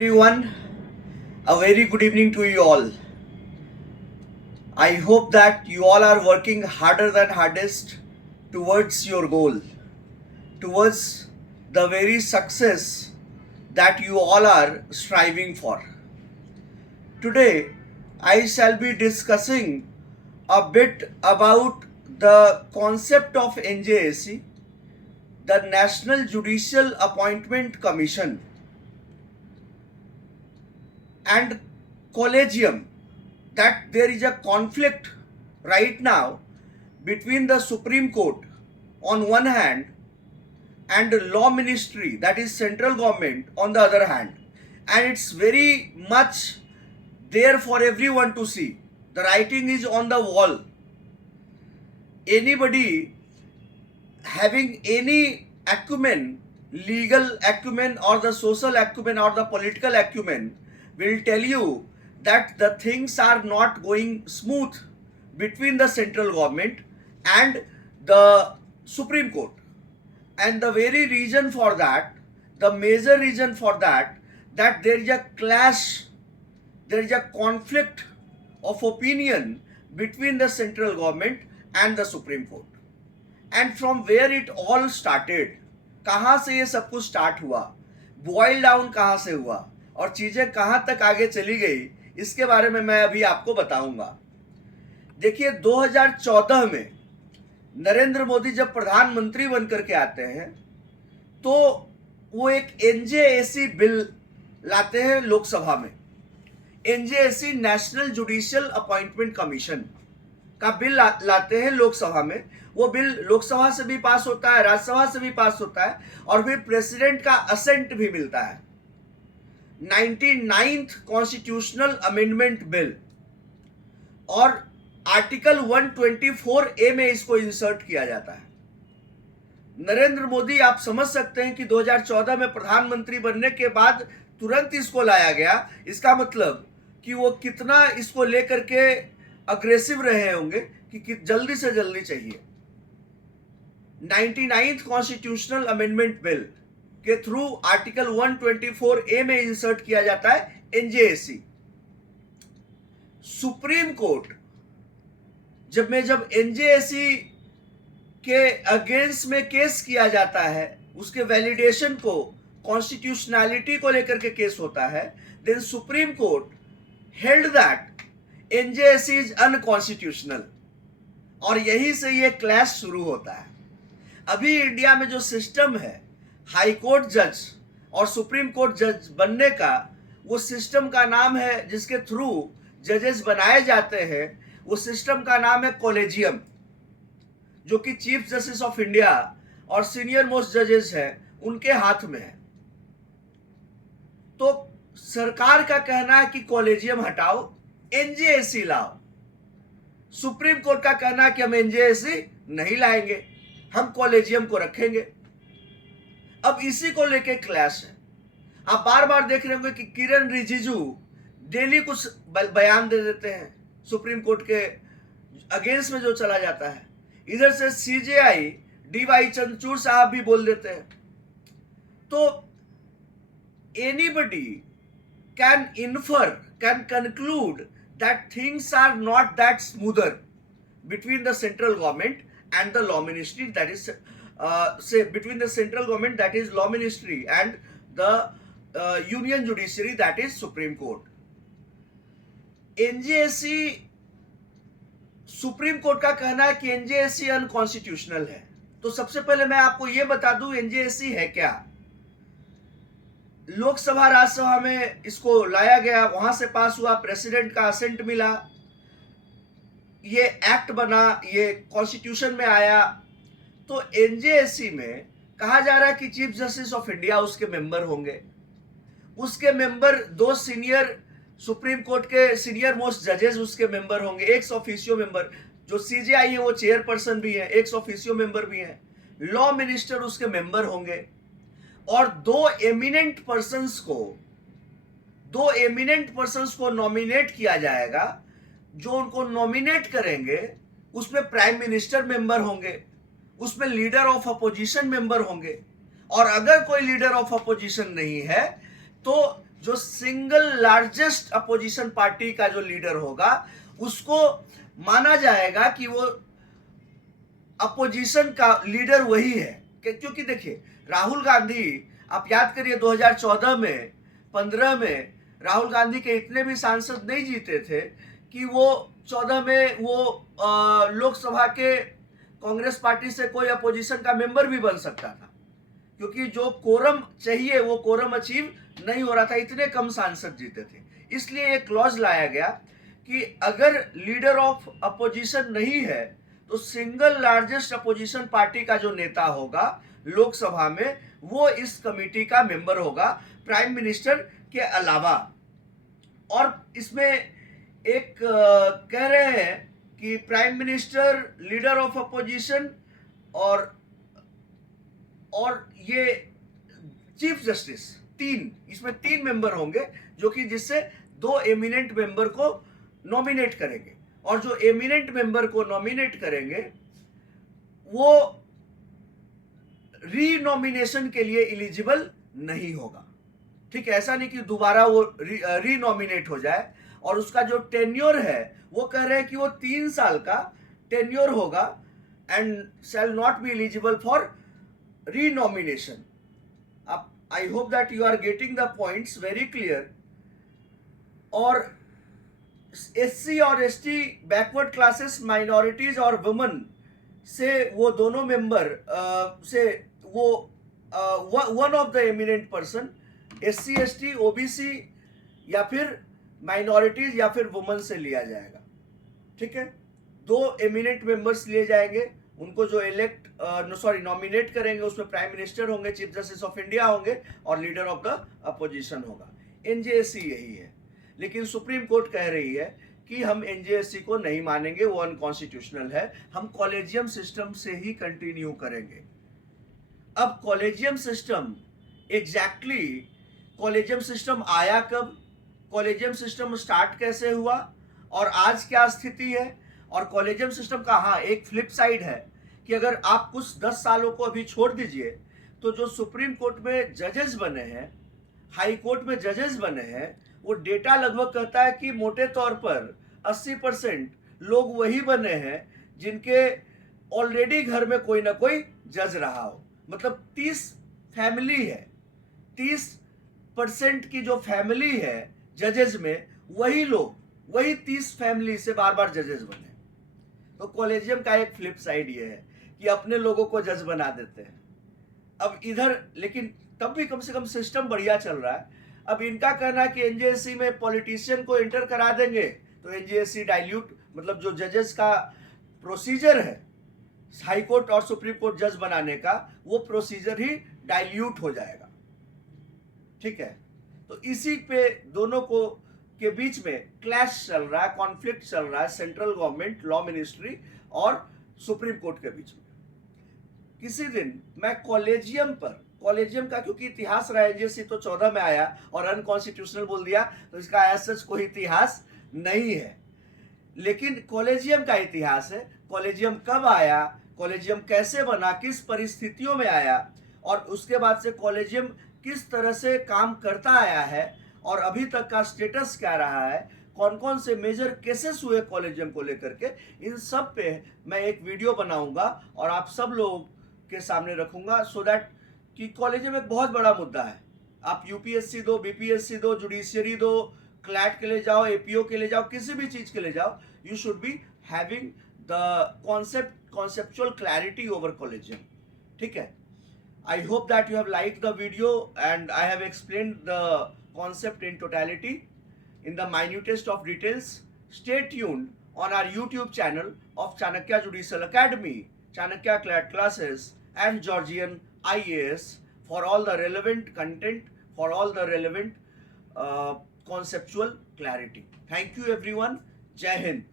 Everyone, a very good evening to you all. I hope that you all are working harder than hardest towards your goal, towards the very success that you all are striving for. Today, I shall be discussing a bit about the concept of NJAC, the National Judicial Appointment Commission, and collegium, that there is a conflict right now between the Supreme Court on one hand and the law ministry, that is central government, on the other hand, and it's very much there for everyone to see. The writing is on the wall. Anybody having any acumen, legal acumen or the social acumen or the political acumen, will tell you that the things are not going smooth between the central government and the Supreme Court. And the very reason for that, the major reason for that there is a clash, there is a conflict of opinion between the central government and the Supreme Court. And from where it all started, कहाँ से ये सब कुछ start हुआ, boil down कहाँ से हुआ और चीजें कहाँ तक आगे चली गई, इसके बारे में मैं अभी आपको बताऊंगा। देखिए, 2014 में नरेंद्र मोदी जब प्रधानमंत्री बनकर के आते हैं तो वो एक एनजेएसी बिल लाते हैं लोकसभा में। NJAC, national judicial appointment commission का बिल लाते हैं लोकसभा में। वो बिल लोकसभा से भी पास होता है, राज्यसभा से भी पास होता है और फिर प्रेसिडेंट का असेंट भी मिलता है। 99th कॉन्स्टिट्यूशनल अमेंडमेंट बिल, और आर्टिकल 124A में इसको इंसर्ट किया जाता है। नरेंद्र मोदी, आप समझ सकते हैं कि 2014 में प्रधानमंत्री बनने के बाद तुरंत इसको लाया गया। इसका मतलब कि वो कितना इसको लेकर के अग्रेसिव रहे होंगे कि जल्दी से जल्दी चाहिए। 99th कॉन्स्टिट्यूशनल अमेंडमेंट बिल के थ्रू आर्टिकल 124A में इंसर्ट किया जाता है एनजेएसी। सुप्रीम कोर्ट जब एनजेएसी के अगेंस्ट में केस किया जाता है, उसके वैलिडेशन को, कॉन्स्टिट्यूशनैलिटी को लेकर के केस होता है, then Supreme Court held that NJAC is unconstitutional, और यही से ये क्लैश शुरू होता है। अभी इंडिया में जो सिस्टम है हाई कोर्ट जज और सुप्रीम कोर्ट जज बनने का, वो सिस्टम का नाम है, जिसके थ्रू जजेस बनाए जाते हैं, वो सिस्टम का नाम है कॉलेजियम, जो कि चीफ जस्टिस ऑफ इंडिया और सीनियर मोस्ट जजेस हैं, उनके हाथ में है। तो सरकार का कहना है कि कॉलेजियम हटाओ, एनजेएसी लाओ। सुप्रीम कोर्ट का कहना है कि हम एनजेएसी नहीं लाएंगे, हम कॉलेजियम को रखेंगे। अब इसी को लेके क्लैश है। आप बार बार देख रहे होंगे कि किरण रिजिजू डेली कुछ बयान दे देते हैं सुप्रीम कोर्ट के अगेंस्ट में जो चला जाता है। इधर से सीजेआई डीवाई चंद्रचूड़ साहब भी बोल देते हैं। तो anybody can infer, can conclude that things are not that smoother between the central government and the law ministry, that is between the central government, that is law ministry, and the union judiciary, that is Supreme Court. NJAC, supreme court का कहना है कि NJAC unconstitutional है। तो सबसे पहले मैं आपको यह बता दूं एनजेएसी है क्या। लोकसभा राज्यसभा में इसको लाया गया, वहां से पास हुआ, प्रेसिडेंट का असेंट मिला, ये एक्ट बना, ये कॉन्स्टिट्यूशन में आया। तो एनजेएसी में कहा जा रहा है कि चीफ जस्टिस ऑफ इंडिया उसके मेंबर होंगे, उसके मेंबर 2 सीनियर सुप्रीम कोर्ट के सीनियर मोस्ट जजेस उसके मेंबर होंगे, एक्स ऑफिशियो मेंबर, जो सीजेआई है वो चेयरपर्सन भी है, एक्स ऑफिशियो मेंबर भी है, लॉ मिनिस्टर उसके मेंबर होंगे, और 2 एमिनेंट पर्संस को नॉमिनेट किया जाएगा। जो उनको नॉमिनेट करेंगे उसमें प्राइम मिनिस्टर मेंबर होंगे, उसमें लीडर ऑफ अपोजिशन मेंबर होंगे, और अगर कोई लीडर ऑफ अपोजिशन नहीं है तो जो सिंगल लार्जेस्ट अपोजिशन पार्टी का जो लीडर होगा उसको माना जाएगा कि वो अपोजिशन का लीडर वही है। क्योंकि देखिए राहुल गांधी, आप याद करिए 2014 में 15 में राहुल गांधी के इतने भी सांसद नहीं जीते थे कि वो 14 में वो लोकसभा के कांग्रेस पार्टी से कोई अपोजिशन का मेंबर भी बन सकता था, क्योंकि जो कोरम चाहिए वो कोरम अचीव नहीं हो रहा था, इतने कम सांसद जीते थे। इसलिए एक क्लॉज लाया गया कि अगर लीडर ऑफ अपोजिशन नहीं है तो सिंगल लार्जेस्ट अपोजिशन पार्टी का जो नेता होगा लोकसभा में वो इस कमेटी का मेंबर होगा प्राइम मिनिस्टर के अलावा। और इसमें एक कह रहे हैं कि prime minister, leader of opposition और ये चीफ जस्टिस, इसमें तीन मेंबर होंगे, जो कि जिससे 2 एमिनेंट मेंबर को नॉमिनेट करेंगे। और जो एमिनेंट मेंबर को नॉमिनेट करेंगे वो रीनॉमिनेशन के लिए एलिजिबल नहीं होगा। ठीक है, ऐसा नहीं कि दोबारा वो रीनॉमिनेट हो जाए। और उसका जो टेन्योर है वो कह रहे हैं कि वो 3 साल का टेन्योर होगा and shall not be eligible for renomination. I hope that you are getting the points very clear. और SC और ST बैकवर्ड क्लासेस, माइनॉरिटीज और वुमेन से वो दोनों मेंबर से वो one of the eminent person SC ST OBC या फिर माइनॉरिटीज या फिर वुमेन से लिया जाएगा। ठीक है, 2 एमिनेंट मेंबर्स लिए जाएंगे, उनको जो नॉमिनेट करेंगे उसमें प्राइम मिनिस्टर होंगे, चीफ जस्टिस ऑफ इंडिया होंगे और लीडर ऑफ द अपोजिशन होगा। NJSC यही है, लेकिन सुप्रीम कोर्ट कह रही है कि हम NJSC को नहीं मानेंगे, वो अनकॉन्स्टिट्यूशनल है, हम कॉलेजियम सिस्टम से ही कंटिन्यू करेंगे। अब collegium system exactly collegium system आया कब, कॉलेजियम सिस्टम स्टार्ट कैसे हुआ और आज क्या स्थिति है, और कॉलेजियम सिस्टम का हाँ एक फ्लिप साइड है कि अगर आप कुछ 10 सालों को अभी छोड़ दीजिए तो जो सुप्रीम कोर्ट में जजेस बने हैं, हाई कोर्ट में जजेस बने हैं, वो डेटा लगभग कहता है कि मोटे तौर पर 80% लोग वही बने हैं जिनके ऑलरेडी घर में कोई ना कोई जज रहा हो। मतलब 30 फैमिली है, 30% की जो फैमिली है जजेस में, वही लोग वही 30 फैमिली से बार बार जजेस बने। तो कॉलेजियम का एक फ्लिप साइड ये है कि अपने लोगों को जज बना देते हैं। अब इधर लेकिन तब भी कम से कम सिस्टम बढ़िया चल रहा है। अब इनका कहना है कि NJSC में पॉलिटिशियन को एंटर करा देंगे तो NJSC डाइल्यूट, मतलब जो जजेस का प्रोसीजर है हाई कोर्ट और सुप्रीम कोर्ट जज बनाने का, वो प्रोसीजर ही डाइल्यूट हो जाएगा। ठीक है, तो इसी पे दोनों को के बीच में क्लैश चल रहा है, कॉन्फ्लिक्ट चल रहा है सेंट्रल गवर्नमेंट, लॉ मिनिस्ट्री और सुप्रीम कोर्ट के बीच में। किसी दिन मैं कॉलेजियम का क्योंकि इतिहास रहा है, NJSC तो 14 में आया और अनकॉन्स्टिट्यूशनल बोल दिया, तो इसका ऐसा कोई इतिहास नहीं है, लेकिन कॉलेजियम का इतिहास है। कॉलेजियम कब आया, कॉलेजियम कैसे बना, किस परिस्थितियों में आया, और उसके बाद से कॉलेजियम किस तरह से काम करता आया है और अभी तक का स्टेटस क्या रहा है, कौन कौन से मेजर केसेस हुए कॉलेजियम को लेकर के, इन सब पे मैं एक वीडियो बनाऊंगा और आप सब लोगों के सामने रखूंगा, सो दैट कि कॉलेजियम एक बहुत बड़ा मुद्दा है। आप UPSC दो, BPSC दो, जुडिशियरी दो, क्लैट के लिए जाओ, APO के लिए जाओ, किसी भी चीज के लिए जाओ, you should be having the conceptual clarity over collegium. ठीक है, I hope that you have liked the video and I have explained the concept in totality in the minutest of details. Stay tuned on our YouTube channel of Chanakya Judicial Academy, Chanakya CLAT classes and Georgian IAS for all the relevant content, for all the relevant conceptual clarity. Thank you everyone. Jai Hind.